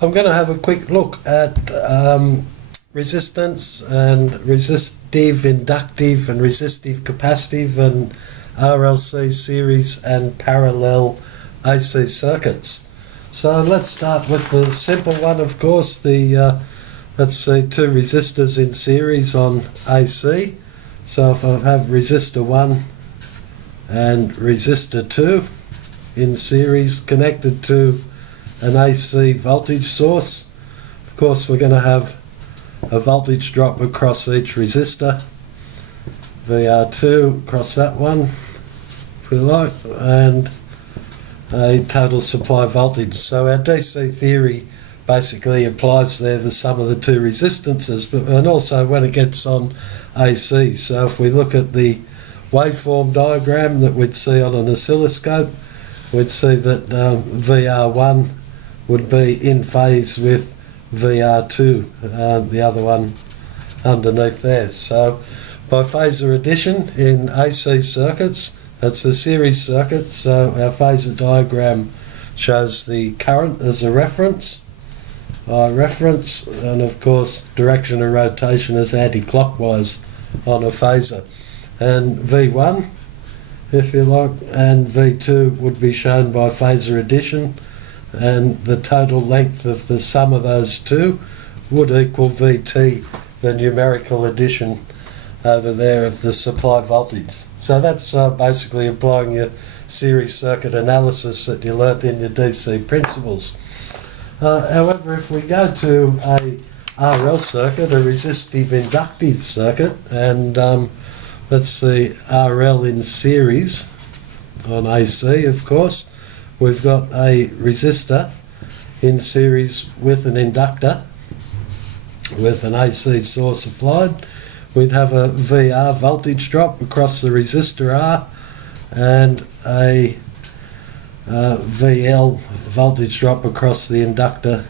I'm going to have a quick look at resistance and resistive, inductive and resistive capacitive and RLC series and parallel AC circuits. So let's start with the simple one, of course, let's see, two resistors in series on AC. So if I have resistor 1 and resistor 2 in series connected to an AC voltage source, of course we're going to have a voltage drop across each resistor, VR2 across that one, if we like, and a total supply voltage. So our DC theory basically applies there the sum of the two resistances, and also when it gets on AC. So if we look at the waveform diagram that we'd see on an oscilloscope, we'd see that VR1 would be in phase with VR2, the other one underneath there. So by phasor addition in AC circuits, it's a series circuit, so our phasor diagram shows the current as a reference, I reference, and of course direction of rotation is anti-clockwise on a phasor. And V1, if you like, and V2 would be shown by phasor addition, and the total length of the sum of those two would equal VT, the numerical addition over there of the supply voltage. So that's basically applying your series circuit analysis that you learnt in your DC principles. However, if we go to a RL circuit, a resistive inductive circuit, and let's see, RL in series on AC, of course, we've got a resistor in series with an inductor with an AC source applied. We'd have a VR voltage drop across the resistor R and a VL voltage drop across the inductor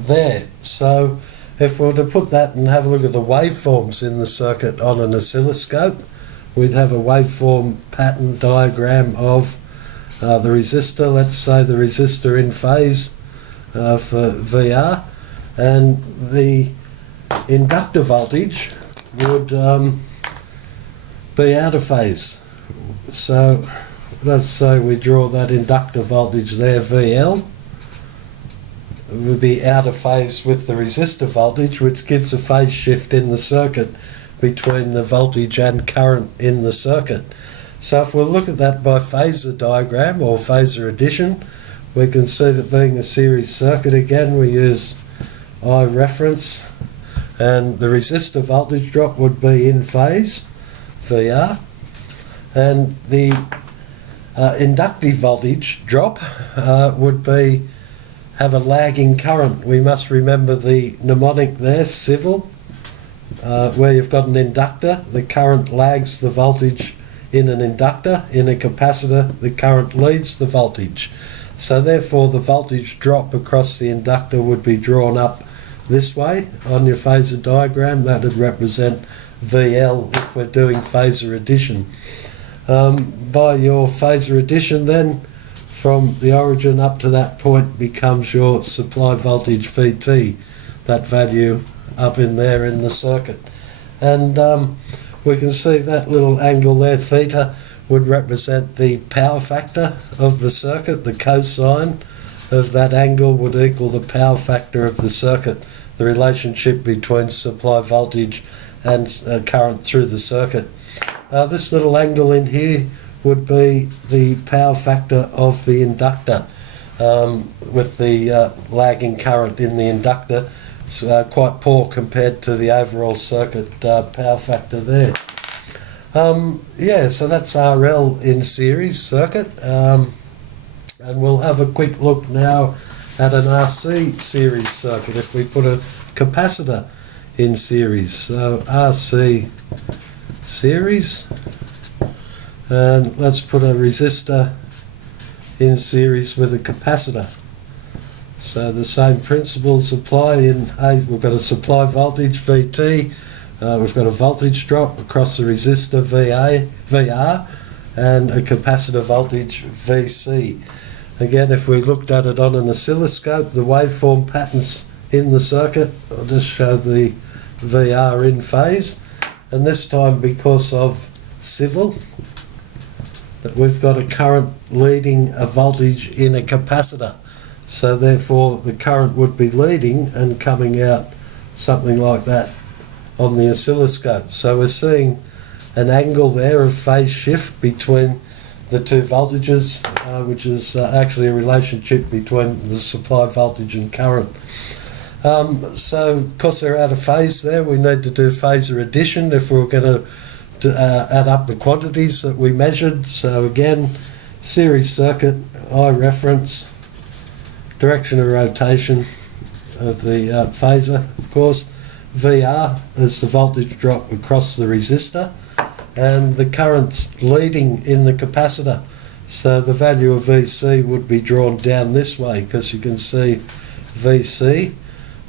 there. So if we were to put that and have a look at the waveforms in the circuit on an oscilloscope, we'd have a waveform pattern diagram of the resistor, let's say the resistor in phase for VR, and the inductor voltage would be out of phase. So let's say we draw that inductor voltage there, VL, it would be out of phase with the resistor voltage, which gives a phase shift in the circuit between the voltage and current in the circuit. So if we look at that by phasor diagram or phasor addition, we can see that being a series circuit again, we use I reference, and the resistor voltage drop would be in phase, VR, and the inductive voltage drop would be have a lagging current. We must remember the mnemonic there, civil, where you've got an inductor, the current lags the voltage in an inductor. In a capacitor, the current leads the voltage. So therefore the voltage drop across the inductor would be drawn up this way on your phasor diagram. That would represent VL if we're doing phasor addition. By your phasor addition then, from the origin up to that point becomes your supply voltage VT, that value up in there in the circuit. And we can see that little angle there, theta, would represent the power factor of the circuit. The cosine of that angle would equal the power factor of the circuit, the relationship between supply voltage and current through the circuit. This little angle in here would be the power factor of the inductor, with the lagging current in the inductor. It's quite poor compared to the overall circuit power factor there. Yeah, so that's RL in series circuit, and we'll have a quick look now at an RC series circuit if we put a capacitor in series. So RC series, and let's put a resistor in series with a capacitor. So the same principles apply. We've got a supply voltage VT, we've got a voltage drop across the resistor VR, and a capacitor voltage VC. Again, if we looked at it on an oscilloscope, the waveform patterns in the circuit, I'll just show the VR in phase, and this time because of civil, that we've got a current leading a voltage in a capacitor. So therefore the current would be leading and coming out something like that on the oscilloscope. So we're seeing an angle there of phase shift between the two voltages, which is actually a relationship between the supply voltage and current. So because they're out of phase there, we need to do phasor addition if we're going to add up the quantities that we measured. So again, series circuit, I reference, direction of rotation of the phasor, of course, VR is the voltage drop across the resistor, and the current's leading in the capacitor. So the value of VC would be drawn down this way, because you can see VC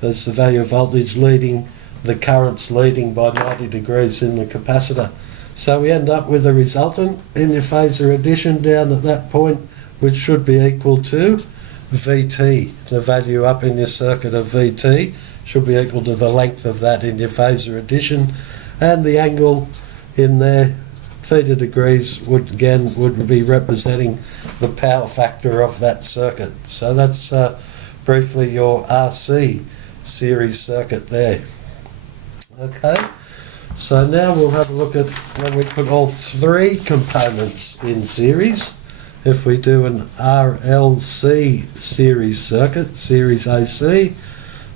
as the value of voltage leading, the current's leading by 90 degrees in the capacitor. So we end up with a resultant in your phasor addition down at that point, which should be equal to VT. The value up in your circuit of VT should be equal to the length of that in your phasor addition, and the angle in there, theta degrees, would be representing the power factor of that circuit. So that's briefly your RC series circuit there. Okay, so now we'll have a look at when we put all three components in series. If we do an RLC series circuit, series AC,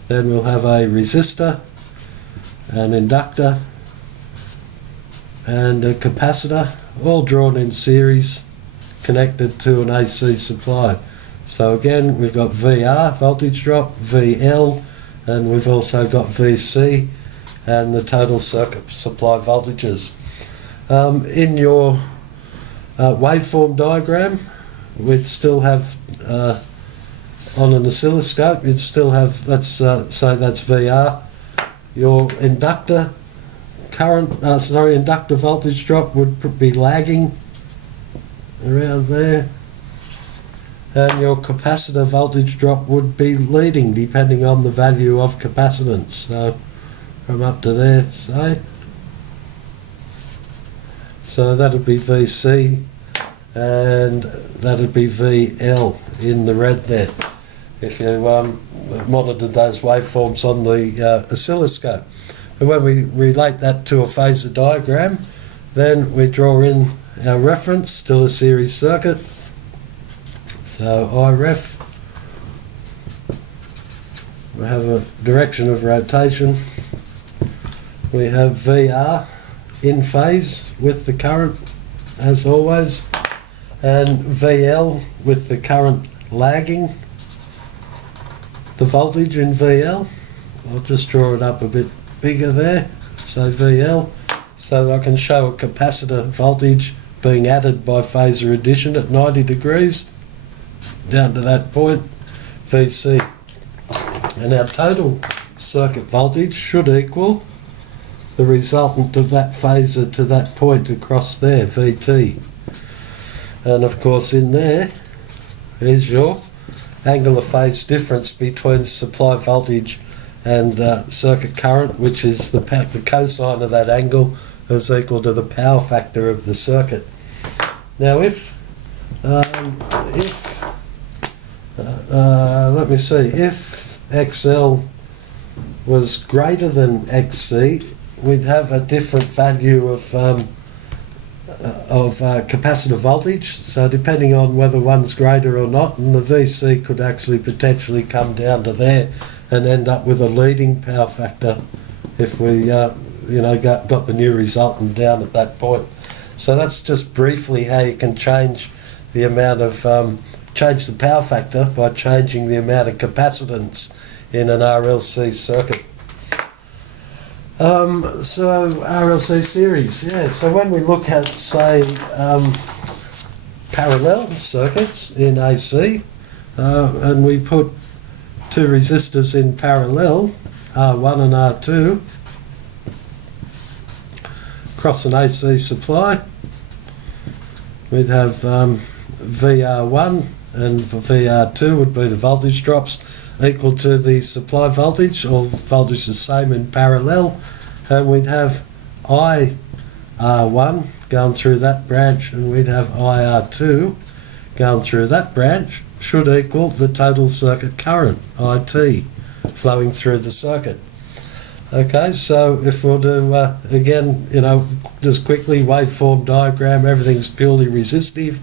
then we'll have a resistor, an inductor, and a capacitor, all drawn in series, connected to an AC supply. So again, we've got VR, voltage drop, VL, and we've also got VC, and the total circuit supply voltages. In your waveform diagram, we'd still have, on an oscilloscope, you'd still have, let's say that's VR, your inductor current, inductor voltage drop would be lagging around there, and your capacitor voltage drop would be leading depending on the value of capacitance. So from up to there, say. So that'd be VC, and that'd be VL in the red there, if you monitored those waveforms on the oscilloscope. And when we relate that to a phasor diagram, then we draw in our reference, still a series circuit. So IREF, we have a direction of rotation. We have VR in phase with the current, as always, and VL with the current lagging the voltage in VL. I'll just draw it up a bit bigger there, so VL, so that I can show a capacitor voltage being added by phasor addition at 90 degrees down to that point, VC. And our total circuit voltage should equal the resultant of that phasor to that point across there, VT. And of course in there is your angle of phase difference between supply voltage and circuit current, which is the cosine of that angle is equal to the power factor of the circuit. Now if let me see, if XL was greater than XC, we'd have a different value of capacitor voltage, so depending on whether one's greater or not, and the VC could actually potentially come down to there and end up with a leading power factor if we got the new resultant down at that point. So that's just briefly how you can change the amount of change the power factor by changing the amount of capacitance in an RLC circuit. So RLC series, yeah. So when we look at, say, parallel circuits in AC, and we put two resistors in parallel, R1 and R2, across an AC supply, we'd have VR1 and for VR2 would be the voltage drops equal to the supply voltage, or voltage the same in parallel, and we'd have IR1 going through that branch, and we'd have IR2 going through that branch, should equal the total circuit current, IT, flowing through the circuit. Okay, so if we'll do, again, just quickly, waveform diagram, everything's purely resistive.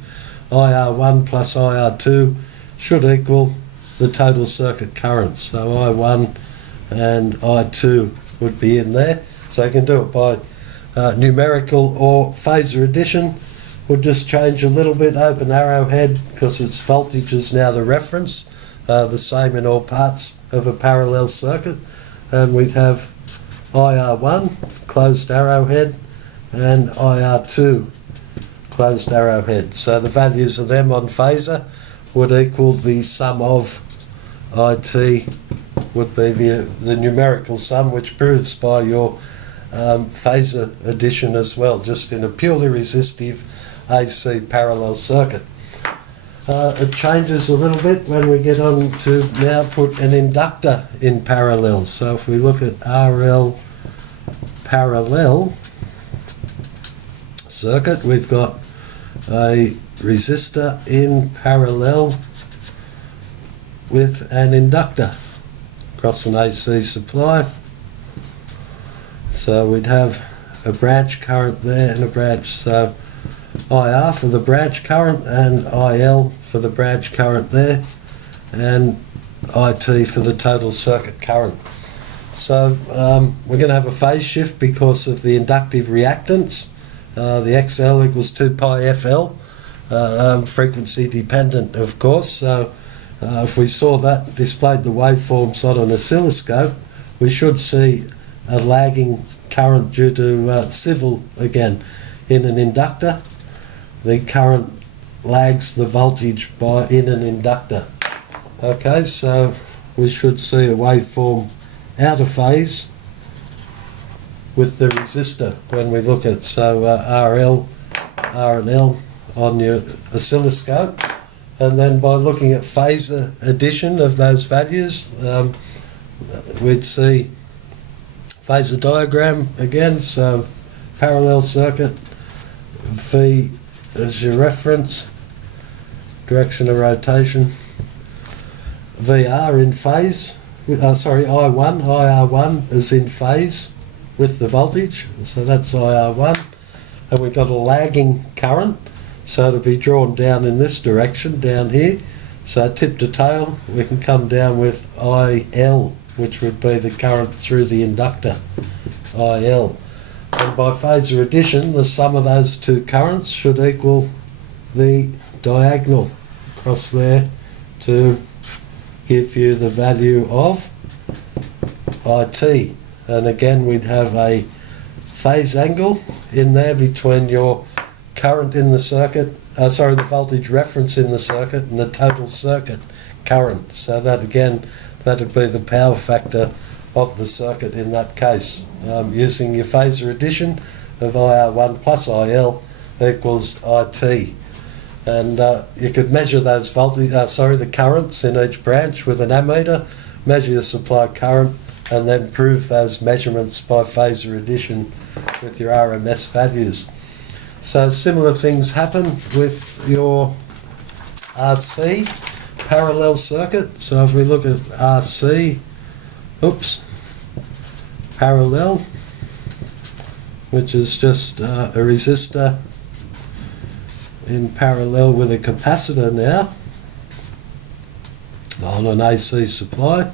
IR1 plus IR2 should equal the total circuit current. So I1 and I2 would be in there. So you can do it by numerical or phasor addition. We'll just change a little bit, open arrowhead, because its voltage is now the reference, the same in all parts of a parallel circuit. And we'd have IR1, closed arrowhead, and IR2, closed arrowhead. So the values of them on phasor would equal the sum of IT, would be the numerical sum, which proves by your phasor addition as well, just in a purely resistive AC parallel circuit. It changes a little bit when we get on to now put an inductor in parallel. So if we look at RL parallel circuit, we've got a resistor in parallel with an inductor across an AC supply. So we'd have a branch current there and a branch. So IR for the branch current and IL for the branch current there, and IT for the total circuit current. So we're going to have a phase shift because of the inductive reactance. The XL equals 2 pi FL, frequency dependent of course. So if we saw that displayed the waveforms on an oscilloscope, we should see a lagging current due to civil again. In an inductor, the current lags the voltage in an inductor. Okay, so we should see a waveform out of phase with the resistor when we look at RL, R and L on your oscilloscope, and then by looking at phasor addition of those values, we'd see phasor diagram again. So parallel circuit, V as your reference, direction of rotation, VR in phase, I1, IR1 is in phase with the voltage, so that's IR1, and we've got a lagging current, so to be drawn down in this direction, down here, so tip to tail, we can come down with IL, which would be the current through the inductor, IL. And by phasor addition, the sum of those two currents should equal the diagonal across there to give you the value of IT. And again, we'd have a phase angle in there between your current in the circuit, the voltage reference in the circuit and the total circuit current. So that again, that would be the power factor of the circuit in that case, using your phasor addition of IR1 plus IL equals IT. And you could measure those the currents in each branch with an ammeter, measure your supply current, and then prove those measurements by phasor addition with your RMS values. So similar things happen with your RC parallel circuit. So if we look at RC, parallel, which is just a resistor in parallel with a capacitor now on an AC supply.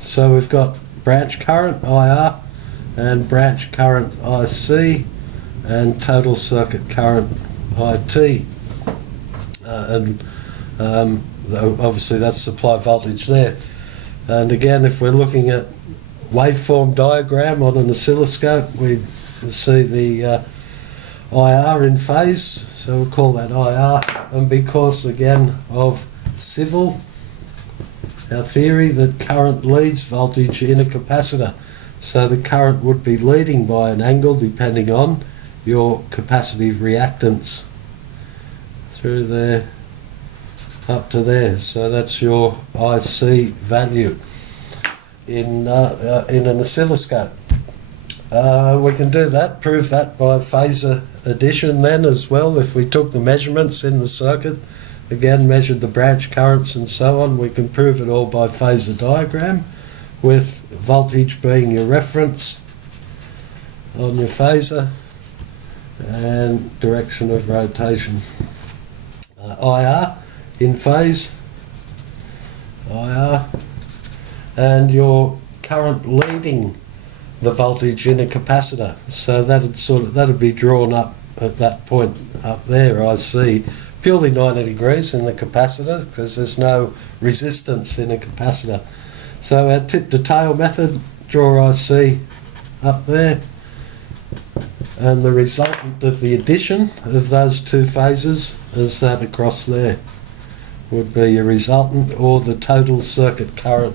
So we've got branch current IR and branch current IC and total circuit current IT, and obviously that's supply voltage there. And again, if we're looking at waveform diagram on an oscilloscope, we see the IR in phase, so we'll call that IR, and because again of civil, our theory that current leads voltage in a capacitor, so the current would be leading by an angle depending on your capacitive reactance through there up to there. So that's your IC value in an oscilloscope. We can do that, prove that by phasor addition then as well. If we took the measurements in the circuit, again measured the branch currents and so on, we can prove it all by phasor diagram, with voltage being your reference on your phasor and direction of rotation. IR in phase, IR, and your current leading the voltage in a capacitor. So that'd be drawn up at that point up there, I see, purely 90 degrees in the capacitor because there's no resistance in a capacitor. So our tip to tail method, draw IC up there, and the resultant of the addition of those two phases is that across there would be your resultant, or the total circuit current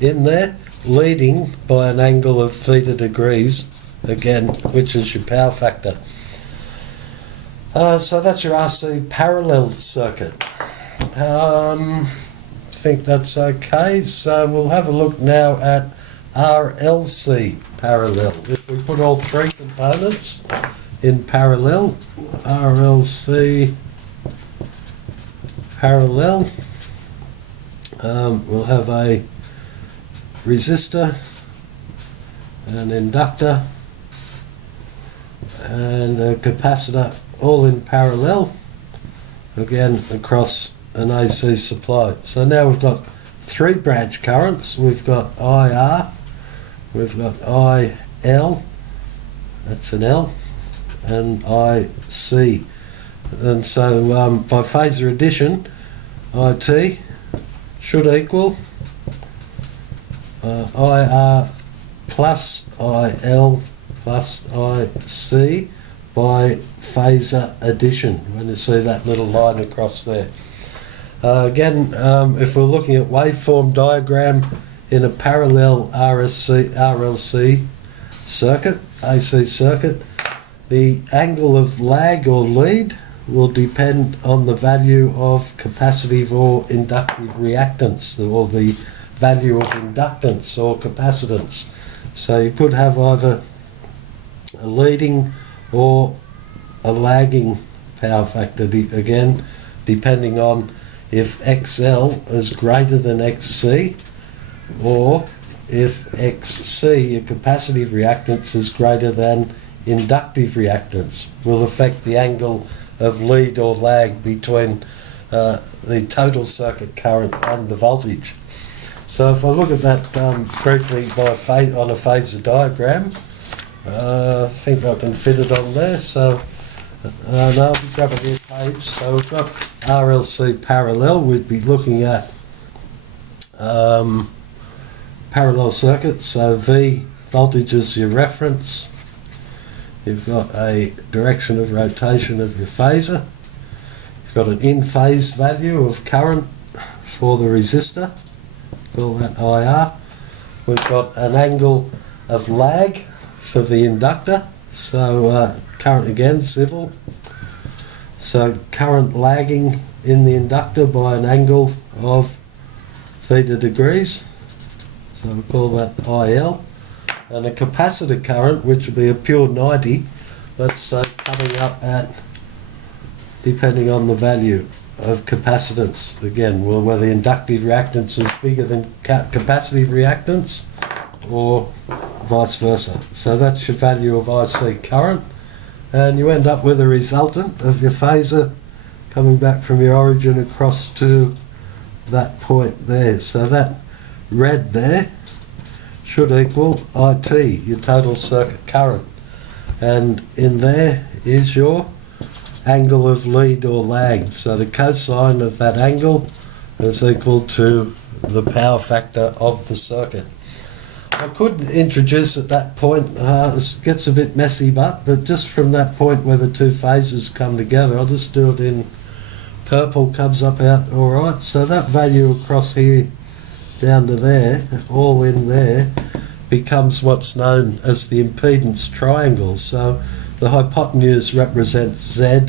in there, leading by an angle of theta degrees, again, which is your power factor. So that's your RC parallel circuit. I think that's okay. So we'll have a look now at RLC parallel. If we put all three components in parallel, RLC parallel, we'll have a resistor, an inductor, and a capacitor, all in parallel, again across an AC supply. So now we've got three branch currents. We've got IR, we've got IL, that's an L, and IC. And so by phasor addition, IT should equal IR plus IL plus IC by phasor addition, when you see that little line across there. Again, if we're looking at waveform diagram in a parallel RLC circuit, AC circuit, the angle of lag or lead will depend on the value of capacitive or inductive reactance, or the value of inductance or capacitance. So you could have either a leading or a lagging power factor, again depending on if XL is greater than XC, or if XC, your capacitive reactance, is greater than inductive reactance, will affect the angle of lead or lag between the total circuit current and the voltage. So if I look at that briefly on a phasor diagram, I think I can fit it on there. So now I'll grab a new page. So we've got RLC parallel. We'd be looking at parallel circuit. So V voltage is your reference. You've got a direction of rotation of your phasor. You've got an in-phase value of current for the resistor. Call that IR. We've got an angle of lag for the inductor. So current again, civil. So current lagging in the inductor by an angle of theta degrees. So we'll call that IL. And a capacitor current, which would be a pure 90, let's say coming up at, depending on the value of capacitance, again, well, whether the inductive reactance is bigger than capacitive reactance or vice versa. So that's your value of IC current, and you end up with a resultant of your phasor coming back from your origin across to that point there. So that red there should equal IT, your total circuit current. And in there is your angle of lead or lag. So the cosine of that angle is equal to the power factor of the circuit. I could introduce at that point, this gets a bit messy, but just from that point where the two phases come together, I'll just do it in purple, comes up out all right. So that value across here down to there, all in there, becomes what's known as the impedance triangle. So the hypotenuse represents Z,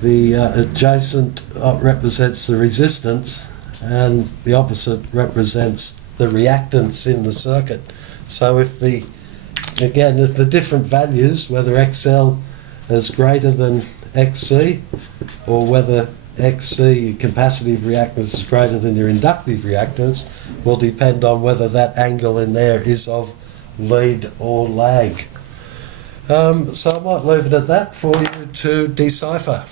the adjacent represents the resistance, and the opposite represents the reactance in the circuit. So if the different values, whether XL is greater than XC, or whether XC, capacitive reactance, is greater than your inductive reactance, will depend on whether that angle in there is of lead or lag. So I might leave it at that for you to decipher.